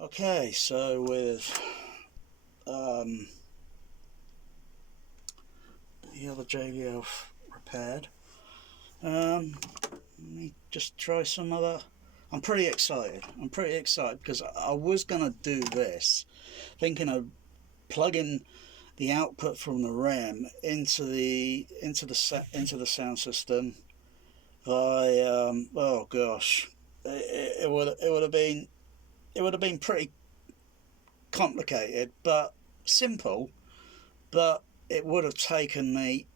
Okay, so with the other JBL repaired, let me just try some other. I'm pretty excited because I was gonna do this, thinking of plugging the output from the RAM into the sound system by oh gosh, it would have been pretty complicated but simple, but it would have taken me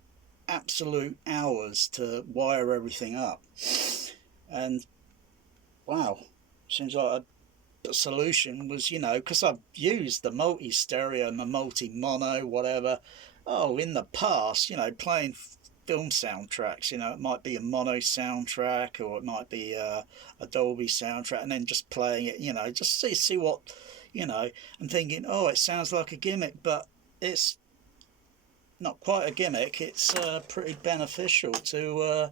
absolute hours to wire everything up. And wow, seems like the solution was, you know, because I've used the multi-stereo and the multi-mono, whatever, in the past, you know, playing film soundtracks, you know, it might be a mono soundtrack or it might be a Dolby soundtrack, and then just playing it, you know, just see what, you know, and thinking, oh, it sounds like a gimmick, but it's not quite a gimmick. It's pretty beneficial to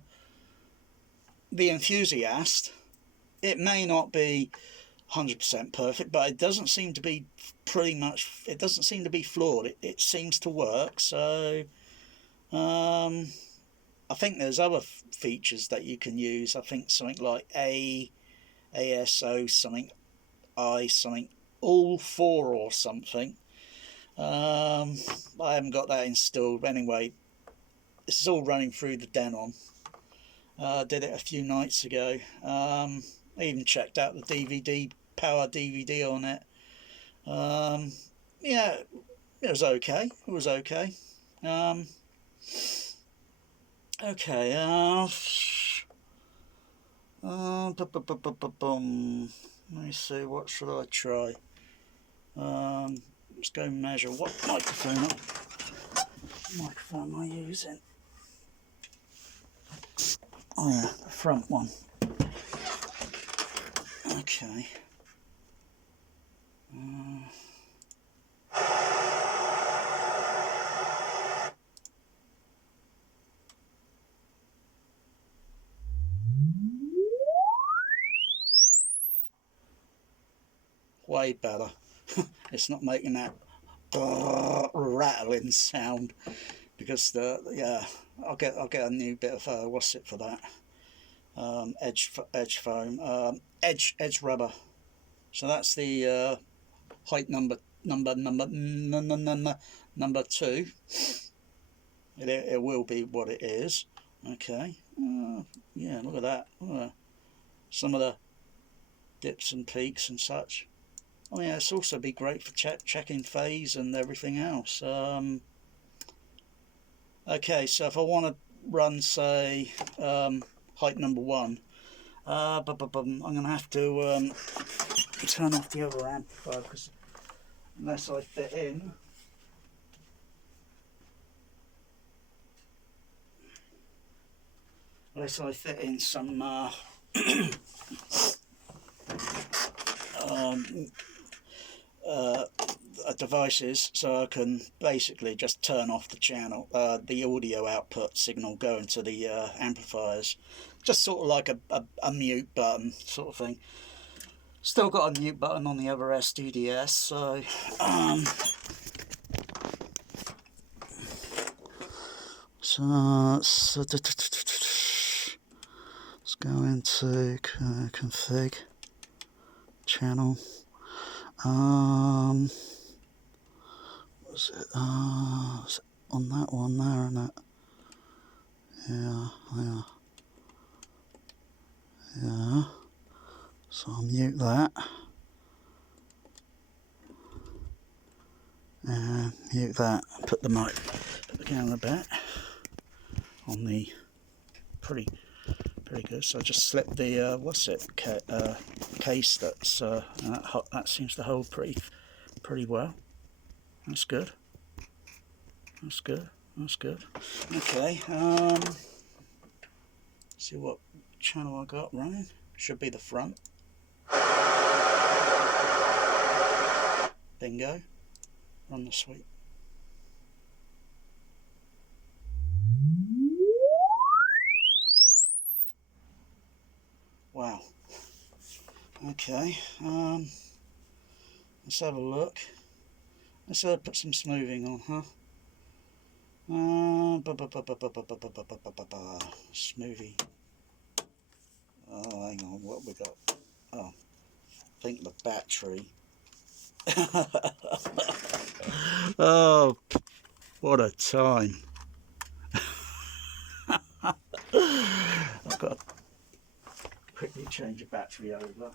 the enthusiast. It may not be 100% perfect, but it doesn't seem to be it doesn't seem to be flawed. It seems to work. So I think there's other features that you can use. I think something like ASO something something all 4 or something. I haven't got that installed. Anyway, this is all running through the Denon. Did it a few nights ago. I even checked out the DVD, power DVD on it. Yeah, it was okay. It was okay. Okay. Let me see. What should I try? Let's go measure. What microphone am I using? Oh yeah, the front one. Okay. Way better. It's not making that rattling sound because yeah, I'll get a new bit of what's it for that? Edge foam, edge rubber. So that's the height number 2. It will be what it is. Okay. Yeah, look at that. Some of the dips and peaks and such. Oh yeah, it's also be great for checking phase and everything else. Okay, so if I want to run, say, height number 1, I'm going to have to turn off the other amplifier because unless I fit in. Some devices, so I can basically just turn off the channel, the audio output signal going to the amplifiers, just sort of like a mute button sort of thing. Still got a mute button on the other SDDS, so let's go into config channel. Was it on that one there, isn't it? Yeah. So I'll mute that. And mute that. Put the camera back on the pretty good. So I just slip the case that seems to hold pretty well. That's good. Okay. See what channel I got running. Should be the front. Bingo. Run the sweep. Wow. Okay. Let's have a look. Let's put some smoothing on, huh? Smoothie. Oh, hang on, what we got? Oh, I think the battery. Oh, what a time. I've got to quickly change the battery over.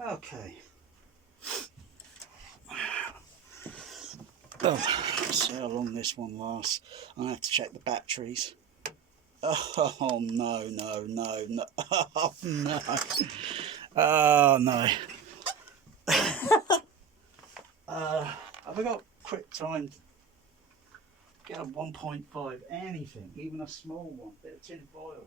Okay. Oh, let's see how long this one lasts. I have to check the batteries. Oh no, no, no, no. Oh no. Oh no. Have I got quick time to get a 1.5 anything, even a small one, bit of tin foil?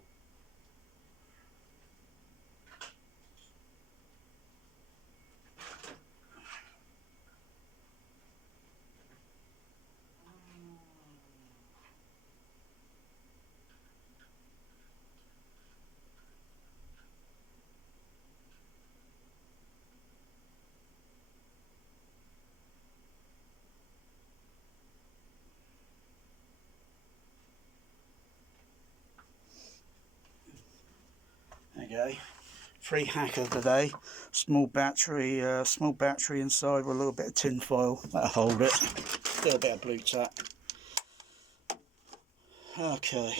There you go. Free hack of the day. Small battery inside with a little bit of tin foil. That'll hold it. Do a bit of blue tack. Okay.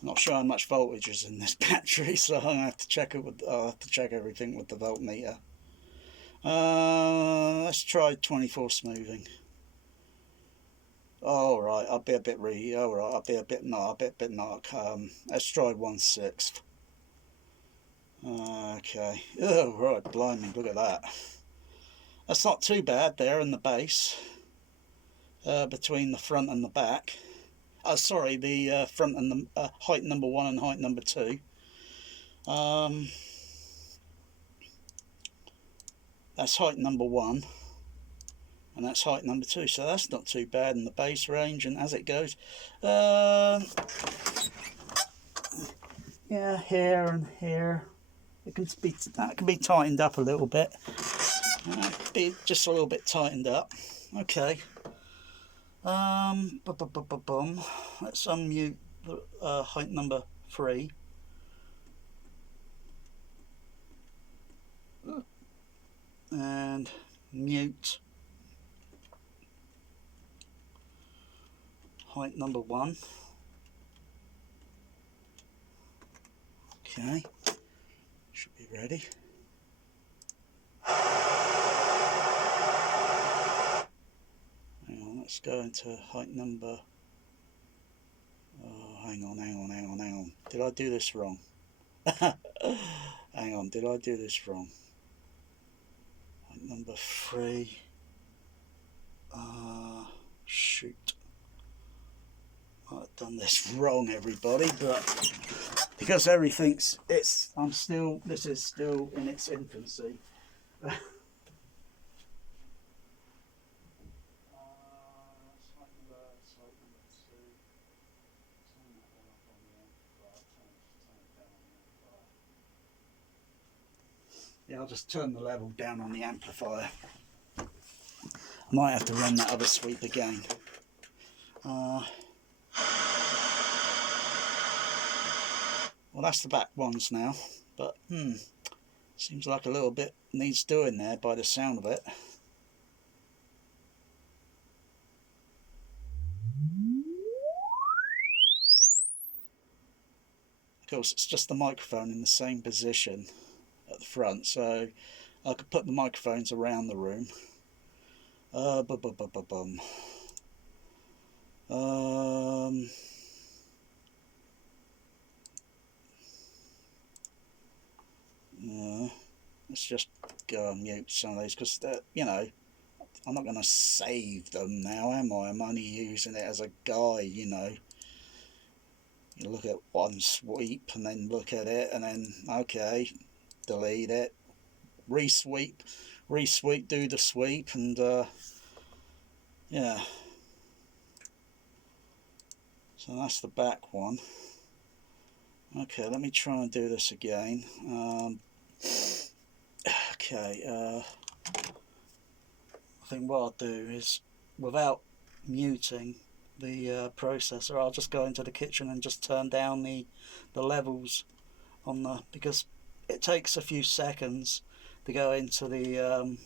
Not sure how much voltage is in this battery, so I'm gonna have to check it with. I'll have to check everything with the voltmeter. Let's try 24 smoothing. All right, I'll be a bit all right, I'll be a bit not. Let's try 1/6. Okay. Oh right, blimey, look at that. That's not too bad there in the base. Between the front and the back. Oh, sorry, the front and the height number 1 and height number 2. That's height number 1, and that's height number 2. So that's not too bad in the base range. And as it goes, yeah, here and here, that can be tightened up a little bit. Be just a little bit tightened up. Okay. Let's unmute the height number 3. And mute height number 1. Okay, should be ready. Hang on, let's go into height number. Oh, hang on. Did I do this wrong? Hang on, did I do this wrong? Height number 3. done this wrong, everybody, but because everything's, this is still in its infancy. Yeah, I'll just turn the level down on the amplifier. I might have to run that other sweep again. Well, that's the back ones now, but seems like a little bit needs doing there by the sound of it. Of course, it's just the microphone in the same position at the front, so I could put the microphones around the room. Let's just go and mute some of these, because you know, I'm not going to save them now, am I? I'm only using it as a guide, you know. You look at one sweep and then look at it and then, okay, delete it, re-sweep, do the sweep, and yeah. So that's the back one. Okay, let me try and do this again. Okay, I think what I'll do is, without muting the processor, I'll just go into the kitchen and just turn down the levels on the, because it takes a few seconds to go into the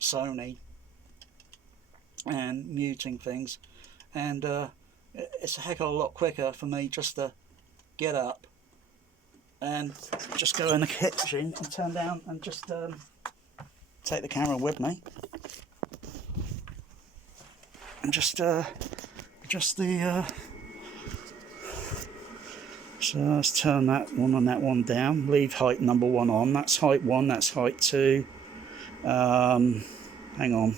Sony and muting things, and it's a heck of a lot quicker for me just to get up and just go in the kitchen and turn down and just take the camera with me and just adjust the so let's turn that one and that one down, leave height number 1 on. That's height 1, that's height 2, hang on,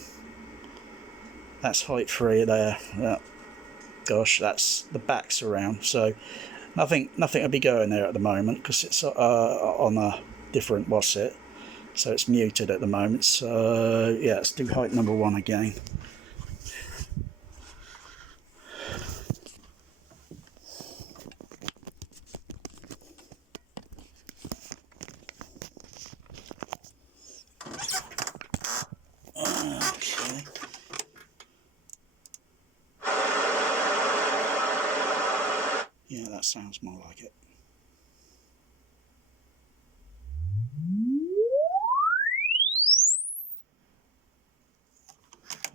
that's height 3 there. Gosh, that's the back surround, so nothing will be going there at the moment because it's on a different what's it, so it's muted at the moment. So yeah, let's do height number 1 again. Okay. Yeah, that sounds more like it.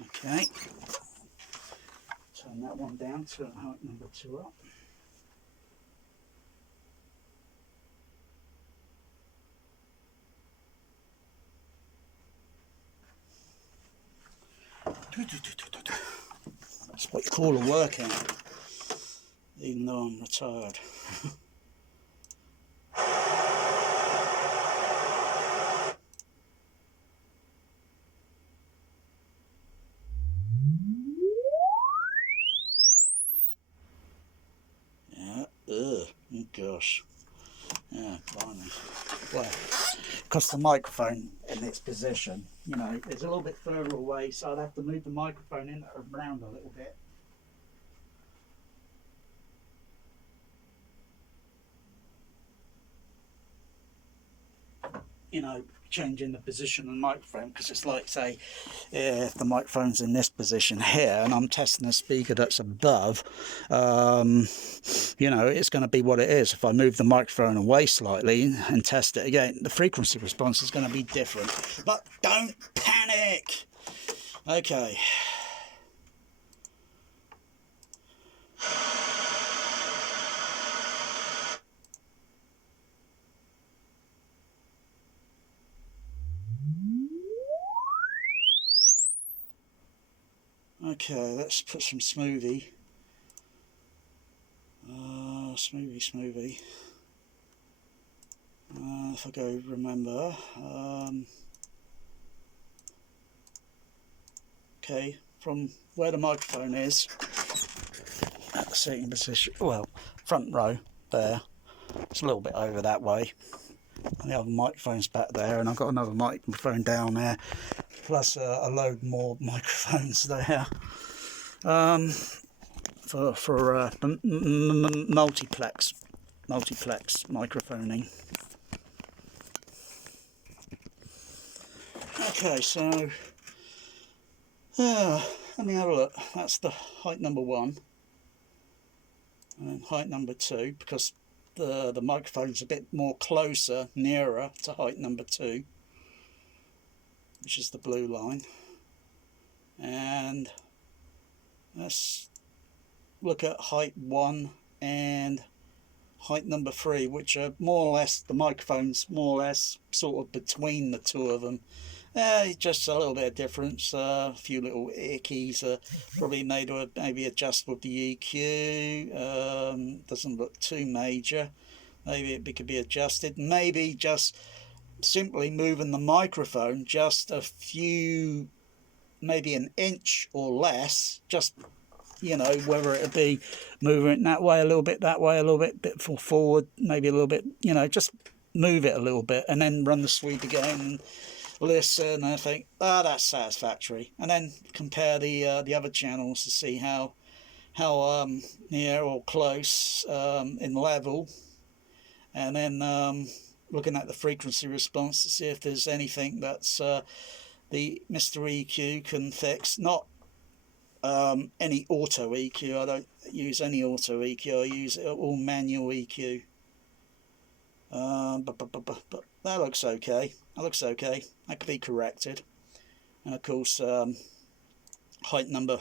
Okay. Turn that one down, turn height number 2 up. That's what you call a workout, even though I'm retired. Yeah, oh gosh. Yeah, blimey. Well, because the microphone in its position, you know, is a little bit further away, so I'd have to move the microphone in around a little bit. You know, changing the position of the microphone, because it's like, say, if the microphone's in this position here and I'm testing a speaker that's above, you know, it's going to be what it is. If I move the microphone away slightly and test it again, the frequency response is going to be different. But don't panic! Okay. Okay, let's put some smoothie. Smoothie. If I go, remember. Okay, from where the microphone is, at the seating position, well, front row there. It's a little bit over that way. And the other microphone's back there, and I've got another microphone down there, plus a load more microphones there. For multiplex microphoning. Okay, so let me have a look. That's the height number 1, and then height number 2, because the microphone's a bit more closer, nearer to height number 2, which is the blue line. And let's look at height 1 and height number 3, which are more or less, the microphones more or less sort of between the two of them. Just a little bit of difference, a few little ickies, probably made to maybe adjust with the EQ. Doesn't look too major. Maybe it could be adjusted. Maybe just simply moving the microphone just a few, maybe an inch or less, just, you know, whether it be moving it that way a little bit, that way a little bit forward, maybe a little bit, you know, just move it a little bit, and then run the sweep again and listen, and I think, that's satisfactory. And then compare the other channels to see how near or close in level, and then looking at the frequency response to see if there's anything that's the Mr. EQ can fix. Not any auto EQ. I don't use any auto EQ. I use all manual EQ. But that looks okay. That looks okay. That could be corrected. And of course, height number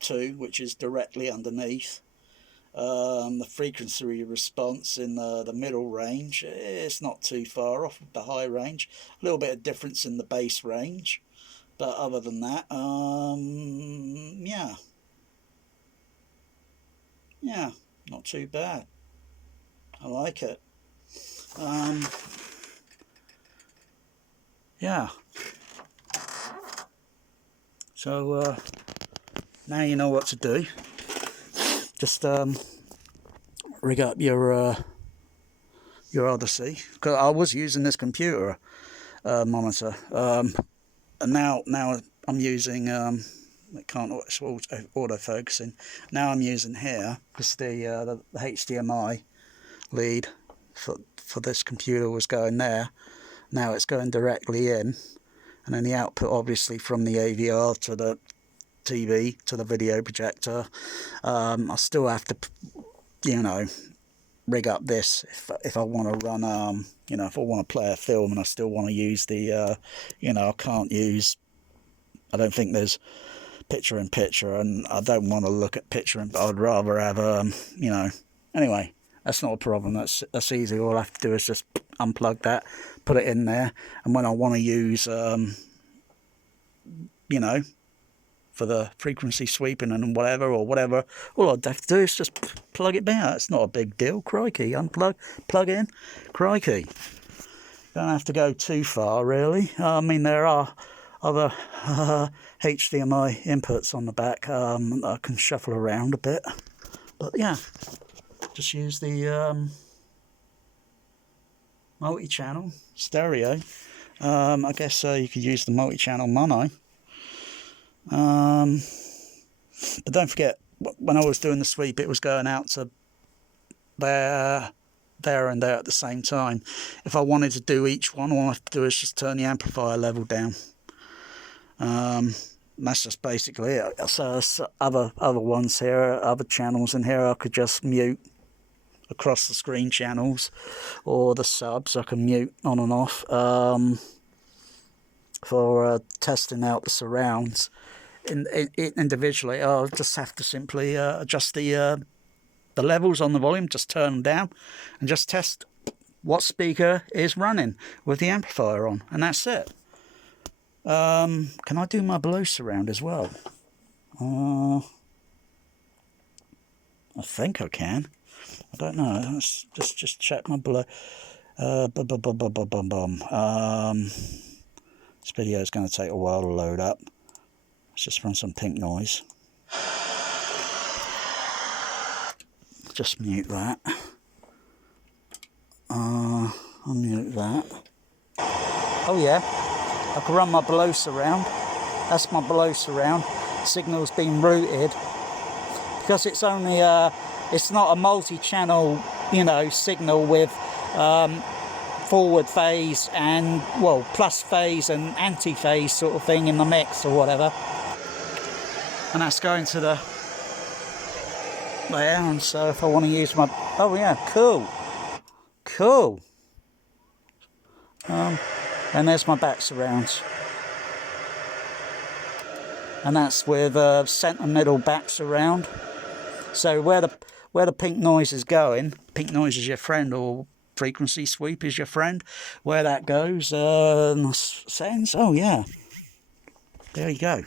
2, which is directly underneath. The frequency response in the middle range, it's not too far off of the high range. A little bit of difference in the bass range, but other than that, yeah, not too bad. I like it. Yeah. So now you know what to do. Just rig up your Odyssey, because I was using this computer monitor, and now I'm using it can't auto focusing. Now I'm using here because the HDMI lead for this computer was going there. Now it's going directly in, and then the output obviously from the AVR to the TV to the video projector. I still have to, you know, rig up this if I want to run, you know, if I want to play a film and I still want to use the, you know, I don't think there's picture in picture, and I don't want to look at picture in, I'd rather have, you know, anyway, that's not a problem. That's easy. All I have to do is just unplug that, put it in there, and when I want to use, you know, for the frequency sweeping and whatever, all I'd have to do is just plug it back. It's not a big deal. Crikey, unplug, plug in, crikey. Don't have to go too far, really. I mean, there are other HDMI inputs on the back that I can shuffle around a bit. But yeah, just use the multi-channel stereo. I guess you could use the multi-channel mono. But don't forget, when I was doing the sweep, it was going out to there and there at the same time. If I wanted to do each one, all I have to do is just turn the amplifier level down. That's just basically it. So other ones here, other channels in here, I could just mute across the screen channels, or the subs I can mute on and off. For testing out the surrounds individually, I'll just have to simply adjust the levels on the volume, just turn them down, and just test what speaker is running with the amplifier on, and that's it. Can I do my below surround as well? I think I can. I don't know. Let's just check my below. This video is going to take a while to load up. Let's just run some pink noise. just mute that. I'll mute that. Oh yeah, I can run my below surround. That's my below surround. Signal's been routed because it's only it's not a multi-channel, you know, signal with forward phase and, well, plus phase and anti-phase sort of thing in the mix or whatever. And that's going to the there, and so if I want to use my, oh yeah, cool, and there's my back surrounds, and that's with centre middle back surround. So where the pink noise is going, pink noise is your friend, or frequency sweep is your friend, where that goes, settings, oh yeah, there you go.